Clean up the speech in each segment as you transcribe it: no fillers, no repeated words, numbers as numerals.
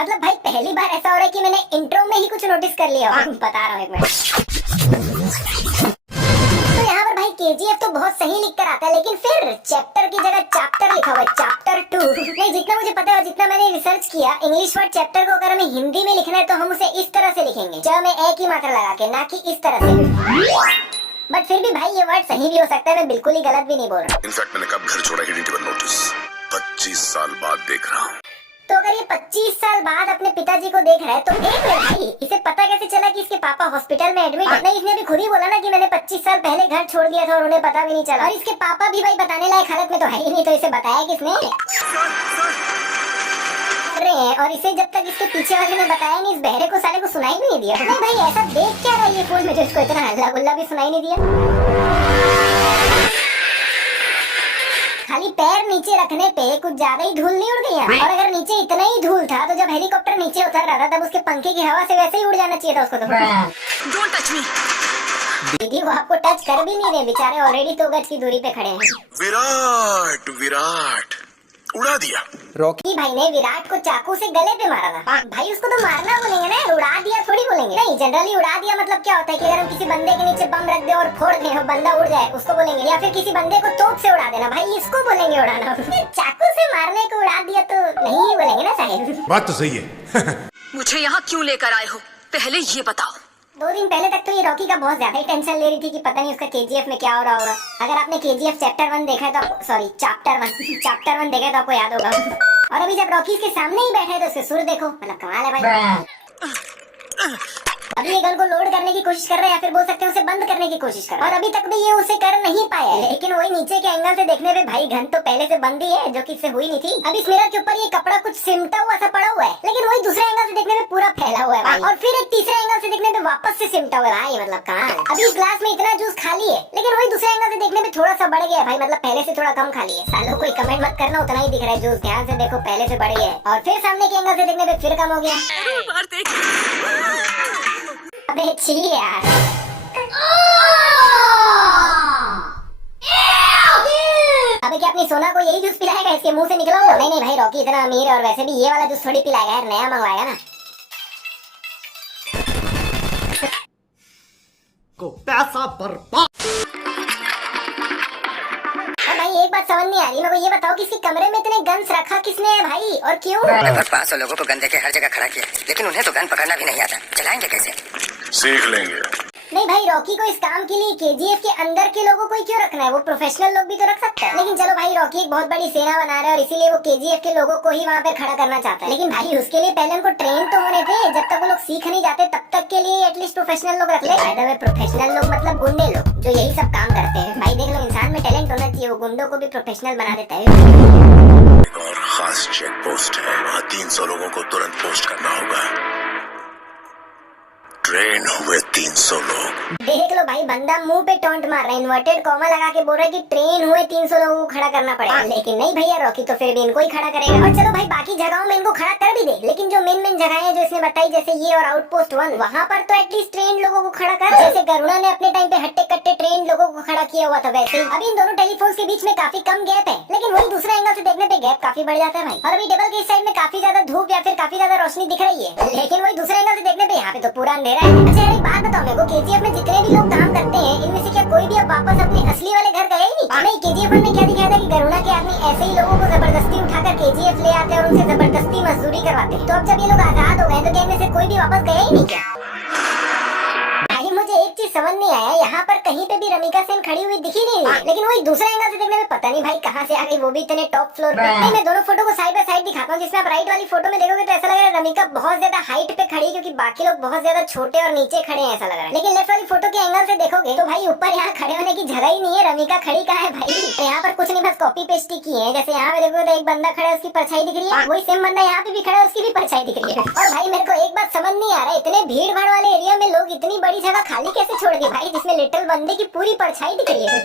मतलब भाई पहली बार ऐसा हो रहा है कि मैंने इंट्रो में ही कुछ नोटिस कर लिया। बता रहा हूँ एक मिनट। तो यहाँ पर भाई केजीएफ तो बहुत सही लिख कर आता है, लेकिन फिर चैप्टर की जगह चैप्टर लिखा हुआ है, चैप्टर 2। नहीं, जितना मुझे पता है और जितना मैंने रिसर्च किया, इंग्लिश वर्ड चैप्टर को अगर हमें हिंदी में लिखना है तो हम उसे इस तरह से लिखेंगे, च में ए की मात्रा लगा के, ना कि इस तरह से। बट फिर भी भाई ये वर्ड सही भी हो सकता है, मैं बिल्कुल ही गलत भी नहीं बोल रहा। इनफैक्ट मैंने कब घर छोड़ा, नोटिस 25 साल बाद देख रहा हूँ। तो अगर ये 25 साल बाद अपने पिताजी को देख रहा है तो एक मिनट भाई, इसे पता कैसे चला कि इसके पापा हॉस्पिटल में एडमिट है? नहीं, इसने भी खुद ही बोला ना कि मैंने 25 साल पहले घर छोड़ दिया था और उन्हें पता भी नहीं चला। और इसके पापा भी भाई बताने लायक हालत में तो है ही नहीं, तो इसे बताया किसने? और इसे जब तक इसके पीछे वाले ने बताया नहीं, इस बहरे को साले को सुनाई भी नहीं दिया। नहीं भाई, ऐसा देख क्या रहा है ये फोन में जो इसको इतना हल्ला गुल्ला भी सुनाई नहीं दिया। खाली पैर नीचे रखने पे कुछ ज्यादा ही धूल नहीं उड़ गई है? और अगर नीचे इतना ही धूल था तो जब हेलीकॉप्टर नीचे उतर रहा था तब उसके पंखे की हवा से वैसे ही उड़ जाना चाहिए था उसको। तो डोंट टच मी। दीदी वो आपको टच कर भी नहीं रहे, बेचारे ऑलरेडी 2 गज की दूरी पे खड़े हैं। विराट विराट उड़ा दिया। रॉकी भाई ने विराट को चाकू से गले पे मारा था। भाई उसको तो मारना बोलेंगे ना, उड़ा दिया थोड़ी बोलेंगे। नहीं, जनरली उड़ा दिया मतलब क्या होता है कि अगर हम किसी बंदे के नीचे बम रख दे और फोड़ दे और बंदा उड़ जाए, उसको बोलेंगे। या फिर किसी बंदे को तोप से उड़ा देना, भाई इसको बोलेंगे उड़ाना। चाकू से मारने को उड़ा दिया तो नहीं बोलेंगे ना साहिब। बात तो सही है। मुझे यहाँ क्यों लेकर आए हो, पहले ये बताओ। 2 दिन पहले तक तो ये रॉकी का बहुत ज्यादा ही टेंशन ले रही थी कि पता नहीं उसका केजीएफ में क्या हो रहा होगा। अगर आपने केजीएफ चैप्टर 1 देखा है तो सॉरी चैप्टर 1 देखा है तो आपको याद होगा। और अभी जब रॉकी के सामने ही बैठे तो उसके सुर देखो, मतलब कमाल है भाई। अभी ये गन को लोड करने की कोशिश कर रहा है, या फिर बोल सकते हैं उसे बंद करने की कोशिश कर रहा है। और अभी तक भी ये उसे कर नहीं पाया है, लेकिन वही नीचे के एंगल से देखने पे भाई गन तो पहले से बंद ही है, जो कि इससे हुई नहीं थी। अब इस मिरर के ऊपर ये कपड़ा कुछ सिमटा हुआ सा पड़ा हुआ है, लेकिन वही दूसरे एंगल से देखने पे पूरा फैला हुआ है भाई। और फिर एक तीसरे एंगल से देखने पे वापस से सिमटा हुआ है भाई, मतलब कहाँ। अभी इस ग्लास में इतना जूस खाली है, लेकिन वही दूसरे एंगल से देखने पे थोड़ा सा बढ़ गया भाई, मतलब पहले से थोड़ा कम खाली है। सालों कोई कमेंट मत करना, उतना ही दिख रहा है जूस, ध्यान से देखो पहले से बढ़ गया है। और फिर सामने के एंगल से देखने पे फिर कम हो गया। अबे छी यार। अबे क्या अपनी सोना को यही जूस पिलाएगा, इसके मुंह से निकला हुआ? नहीं नहीं भाई, रॉकी इतना अमीर है और वैसे भी ये वाला जूस थोड़ी पिलाएगा यार, नया मंगवाएगा ना। को पैसा बर्बाद। भाई एक बात समझ नहीं आ रही मेरे को, ये बताओ कि इसके कमरे में इतने गन्स रखा किसने है भाई, और क्यों? लगभग 500 लोगों को गन देके हर जगह खड़ा किया, लेकिन उन्हें तो गन पकड़ना भी नहीं आता, चलाएंगे कैसे? सीख लेंगे। नहीं भाई, रॉकी को इस काम के लिए केजीएफ के अंदर के लोगों को ही क्यों रखना है? वो प्रोफेशनल लोग भी तो रख सकता है। लेकिन चलो भाई, रॉकी एक बहुत बड़ी सेना बना रहा है और इसीलिए वो केजीएफ के लोगों को ही वहाँ पे खड़ा करना चाहता है। लेकिन भाई उसके लिए पहले उनको ट्रेन तो होने थे, जब तक वो लोग सीख नहीं जाते तब तक के लिए एटलीस्ट प्रोफेशनल लोग रख ले। प्रोफेशनल लोग मतलब गुंडे लोग जो यही सब काम करते हैं। भाई देख लो, इंसान में टैलेंट होना चाहिए, वो गुंडों को भी प्रोफेशनल बना देता है। एक और खास चेक पोस्ट है, वहाँ 300 लोगों को तुरंत पोस्ट करना होगा। ट्रेन हुए 300 लोग। देख लो भाई, बंदा मुंह पे टोंट मार रहा है, इन्वर्टेड कॉमा लगा के बोल रहा है कि ट्रेन हुए 300 लोगों को खड़ा करना पड़ेगा। लेकिन नहीं भैया, रॉकी तो फिर भी इनको ही खड़ा करेगा। और चलो भाई, बाकी जगहों में इनको खड़ा कर भी दे, लेकिन जो मेन जगह है जो इसने बताई, जैसे ये और आउटपोस्ट 1, वहाँ पर तो एटलीस्ट ट्रेन लोगों को खड़ा कर। जैसे गरुड़ा ने अपने टाइम पे हट्टे कट्टे ट्रेन लोगों को खड़ा किया हुआ था, वैसे ही अभी इन दोनों टेलीफोन्स के बीच में काफी कम गैप है, लेकिन वही दूसरे एंगल से देखने पे गैप काफी बढ़ जाता है भाई। और अभी टेबल के इस साइड में काफी ज्यादा धूप या फिर काफी ज्यादा रोशनी दिख रही है, लेकिन वही दूसरे एंगल से देखने पे यहाँ पे तो पूरा अंधेरा है। अच्छा यार, बात बताओ मेरे को, केजीएफ में जितने भी लोग काम करते हैं इनमें से क्या कोई भी अब वापस अपने असली वाले घर गए ही नहीं? नहीं, केजीएफ में क्या दिखाया था कि गरुड़ा के आदमी ऐसे ही लोगों को जबरदस्ती उठाकर केजीएफ ले आते हैं और उनसे जबरदस्ती मजदूरी करवाते हैं। तो अब जब ये लोग आजाद हो गए तो क्या इनमें से कोई भी वापस गया ही नहीं क्या? भाई मुझे एक चीज समझ नहीं आया, यहाँ पर कहीं पे भी रमिका सेन खड़ी हुई दिखी नहीं हुई, लेकिन वही दूसरे एंगल से देखने में पता नहीं भाई कहाँ से आ गई, वो भी इतने टॉप फ्लोर पे। नहीं, मैं दोनों फोटो को साइड बाय साइड दिखाता हूँ, जिसमें आप राइट वाली फोटो में देखोगे तो ऐसा लग रहा है रमिका बहुत ज्यादा हाइट पे खड़ी, क्योंकि बाकी लोग बहुत ज्यादा छोटे और नीचे खड़े हैं ऐसा लग रहा है। लेकिन लेफ्ट वाली फोटो के एंगल से देखोगे तो भाई ऊपर यहाँ खड़े होने की जगह ही नहीं है, रमिका खड़ी कहाँ है भाई? यहाँ पर कुछ नहीं, बस कॉपी पेस्ट की है। जैसे यहाँ पे देखो तो एक बंदा खड़ा है, उसकी परछाई दिख रही है, वही सेम बंदा यहाँ पे भी खड़ा है, उसकी भी परछाई दिख रही है। और भाई मेरे को एक बात समझ नहीं आ रहा है, इतने भीड़ भाड़ वाले एरिया में लोग इतनी बड़ी जगह खाली कैसे छोड़ दी भाई, जिसमें लिटिल बंदे की पूरी परछाई दिख रही है।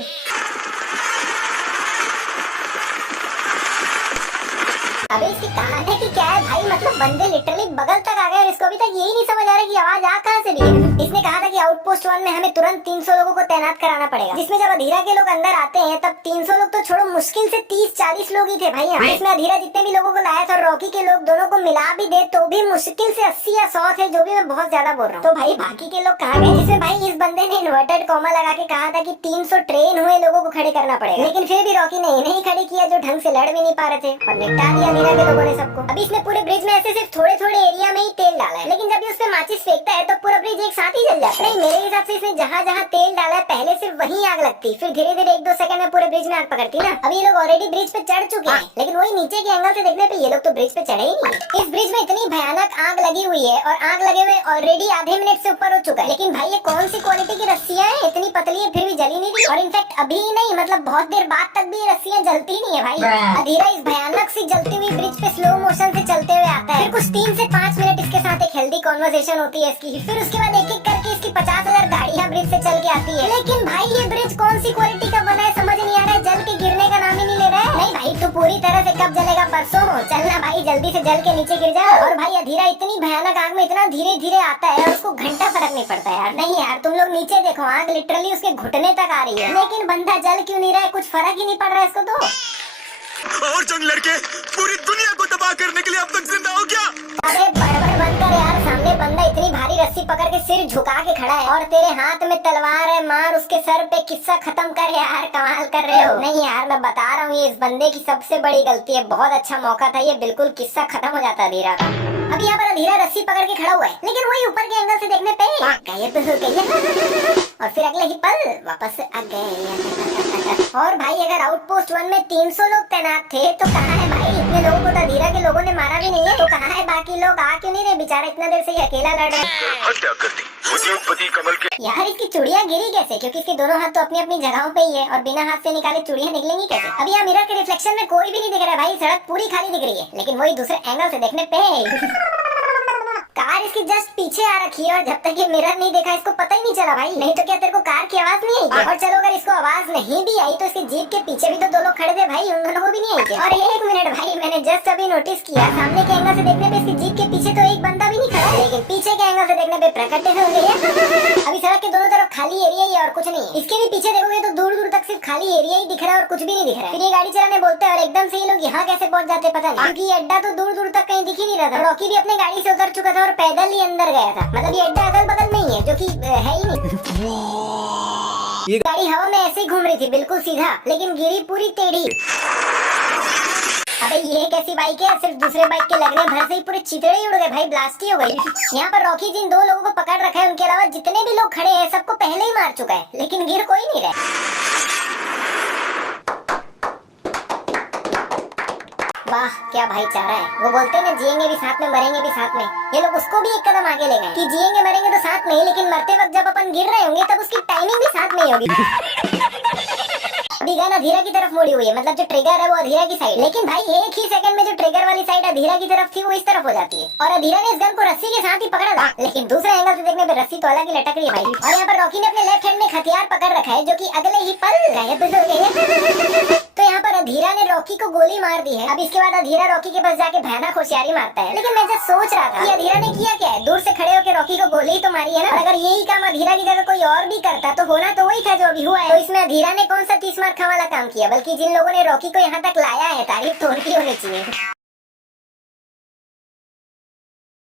अबे इसकी कहानी है कि क्या है भाई, मतलब बंदे लिटरली बगल तक आ गए और इसको अभी तक यही नहीं समझ आ रहा कि आवाज आ कहां से रही है। इसने कहा था कि आउटपोस्ट 1 में हमें तुरंत 300 लोगों को तैनात कराना पड़ेगा, जिसमें जब अधीरा के लोग अंदर आते हैं तब 300 लोग तो छोड़ो, मुश्किल से 30-40 लोग ही थे भाई यहाँ। इसमें अधीरा जितने भी लोगों को लाया था रॉकी के लोग दोनों को मिला भी दे तो भी मुश्किल से 80 या 100 थे, जो भी मैं बहुत ज्यादा बोल रहा हूँ। तो भाई बाकी के लोग कहाँ गए? जिसमें भाई इस बंदे ने इन्वर्टेड कॉमा लगा के कहा था कि 300 ट्रेन हुए लोगों को खड़े करना पड़ेगा, लेकिन फिर भी रॉकी ने इन्हें खड़े किया जो ढंग से लड़ भी नहीं पा रहे थे और निपटा दिया अधीरा के लोगों ने सबको। अभी इसने पूरे ब्रिज में ऐसे सिर्फ थोड़े थोड़े एरिया में ही तेल डाला है, लेकिन जब ये उस पे माचिस फेंकता है तो पूरा ब्रिज एक साथ ही जल जाता है। नहीं, मेरे हिसाब से इसने जहाँ जहाँ तेल डाला है पहले सिर्फ वहीं आग लगती, फिर धीरे धीरे 1-2 सेकंड में पूरे ब्रिज में आग पकड़ती ना। अभी ये लोग ऑलरेडी ब्रिज पे चढ़ चुके हैं, लेकिन वही नीचे के एंगल से देखने पे ये लोग तो ब्रिज पे चढ़े ही नहीं। इस ब्रिज में इतनी भयानक आग लगी हुई है और आग लगे हुए ऑलरेडी आधे मिनट से ऊपर हो चुका है, लेकिन भाई ये कौन सी क्वालिटी की रस्सियां हैं, इतनी पतली है फिर भी जली नहीं रही। और इनफैक्ट अभी नहीं, मतलब बहुत देर बाद तक भी ये रस्सियां जलती नहीं है भाई। अधीरा इस भयानक सी जलती हुई ब्रिज पे स्लो मोशन से चलते हुए आता है, फिर कुछ 3 से 5 मिनट इसके साथ एक हेल्दी कॉन्वर्सेशन होती है इसकी, फिर उसके बाद एक एक करके इसकी 50,000 गाड़ियां ब्रिज से चल के आती है। लेकिन भाई ये ब्रिज कौन सी क्वालिटी का बना है समझ नहीं आ रहा है, जल के गिरने का नाम ही नहीं ले रहा है। नहीं भाई तू पूरी तरह से कब जलेगा, परसों चलना भाई, जल्दी से जल के नीचे गिर जा। और भाई अधीरा इतनी भयानक आग में इतना धीरे धीरे आता है और उसको घंटा फर्क नहीं पड़ता यार। नहीं यार तुम लोग नीचे देखो, आग लिटरली उसके घुटने तक आ रही है, लेकिन बंदा जल क्यों नहीं रहा है, कुछ फर्क ही नहीं पड़ रहा है इसको तो। और जंग लड़के पूरी दुनिया को तबाह करने के लिए अब तक जिंदा हो क्या? अरे बड़बड़ बंद कर यार, सामने बंदा इतनी भारी रस्सी पकड़ के सिर झुका के खड़ा है और तेरे हाथ में तलवार है, मार उसके सर पे, किस्सा खत्म कर यार, कमाल कर रहे हो। नहीं यार मैं बता रहा हूँ ये इस बंदे की सबसे बड़ी गलती है, बहुत अच्छा मौका था ये, बिल्कुल किस्सा खत्म हो जाता अधीरा का। अभी यहाँ पर अधीरा रस्सी पकड़ के खड़ा हुआ है, लेकिन वही ऊपर के एंगल से देखने पे गायब हो गई और फिर अगले ही पल वापस आ गए। और भाई अगर आउटपोस्ट 1 में 300 लोग तैनात थे तो कहाँ है भाई, इतने लोगों को तो अधीरा के लोगों ने मारा भी नहीं है, तो कहाँ है बाकी लोग, आ क्यों नहीं रहे? बेचारा इतना देर से ये अकेला लड़ रहा है। हत्या कर दी उद्योगपति कमल के। यार इसकी चूड़ियां गिरी कैसे, क्योंकि इसके दोनों हाथ तो अपनी अपनी जगहों पे ही है और बिना हाथ से निकाले चूड़ियां निकलेंगी कैसे? अभी यहाँ मिरर के रिफ्लेक्शन में कोई भी नहीं दिख रहा है भाई, सड़क पूरी खाली दिख रही है, लेकिन वही दूसरे एंगल से देखने पे कार इसकी जस्ट पीछे आ रखी है और जब तक ये मिरर नहीं देखा इसको पता ही नहीं चला भाई। नहीं तो क्या तेरे को कार की आवाज नहीं आई क्या? और चलो अगर इसको आवाज नहीं भी आई तो इसके जीप के पीछे भी तो 2 लोग खड़े थे भाई, उन दोनों को भी नहीं आई क्या? और 1 मिनट भाई, मैंने जस्ट अभी नोटिस किया सामने के एंगल से देखने पे इसकी जीप के पीछे तो एक बंदा भी नहीं खड़ा है, लेकिन पीछे के एंगल से देखने पे प्रकट हो गई है। अभी सड़क के दोनों तरफ खाली एरिया ही और कुछ नहीं है। इसके भी पीछे देखोगे तो दूर दूर तक सिर्फ खाली एरिया ही दिख रहा है और कुछ भी नहीं दिख रहा है। फिर ये गाड़ी चलाने बोलते हैं और एकदम से ये लोग यहाँ कैसे पहुंच जाते पता नहीं, क्योंकि ये अड्डा तो दूर दूर तक कहीं दिख ही नहीं रहा था। रॉकी भी अपने गाड़ी से उतर चुका था और पैदल ही अंदर गया था, मतलब ये अड्डा अगल बगल में ही है, जो कि है ही नहीं। ये गाड़ी हवा में ऐसे ही घूम रही थी बिल्कुल सीधा, लेकिन गिरी पूरी टेढ़ी। अबे ये कैसी बाइक है, सिर्फ दूसरे बाइक के लगने भर से ही पूरे चितड़े ही उड़ गए भाई, ब्लास्ट ही हो गई। यहाँ पर रॉकी जिन 2 लोगों को पकड़ रखा है उनके अलावा जितने भी लोग खड़े हैं सबको पहले ही मार चुका है, लेकिन गिर कोई नहीं रहा। वाह क्या भाईचारा है, वो बोलते हैं ना जिएंगे भी साथ में मरेंगे भी साथ में, ये लोग उसको भी एक कदम आगे ले गए कि जिएंगे मरेंगे तो साथ में ही, लेकिन मरते वक्त जब अपन गिर रहे होंगे तब उसकी टाइमिंग भी साथ में ही होगी। अभी गन अधीरा की तरफ मुड़ी हुई है, मतलब जो ट्रिगर है वो अधीरा की साइड, लेकिन भाई एक ही सेकंड में जो ट्रिगर वाली साइड अधीरा की तरफ थी वो इस तरफ हो जाती है और अधीरा ने इस गन को रस्सी के साथ ही पकड़ा था, लेकिन दूसरे एंगल से देखने पे रस्सी तो अलग ही लटक रही है भाई। और यहाँ पर रॉकी ने अपने लेफ्ट हैंड में हथियार पकड़ रखा है जो कि अगले ही पल गायब हो गया। तो यहाँ पर अधीरा ने रॉकी को गोली मार दी है। अब इसके बाद अधीरा रॉकी के पास जाके भयानक होशियारी मारता है, लेकिन मैं जब सोच रहा था कि अधीरा ने किया क्या है, दूर से खड़े होकर रॉकी को गोली तो मारी है ना, अगर यही काम अधीरा की जगह कोई और भी करता तो होना तो वही था जो अभी हुआ है। तो इसमें अधीरा ने कौन सा 30 मार खा वाला काम किया, बल्कि जिन लोगों ने रॉकी को यहाँ तक लाया है तारीफ तो उनकी होनी चाहिए।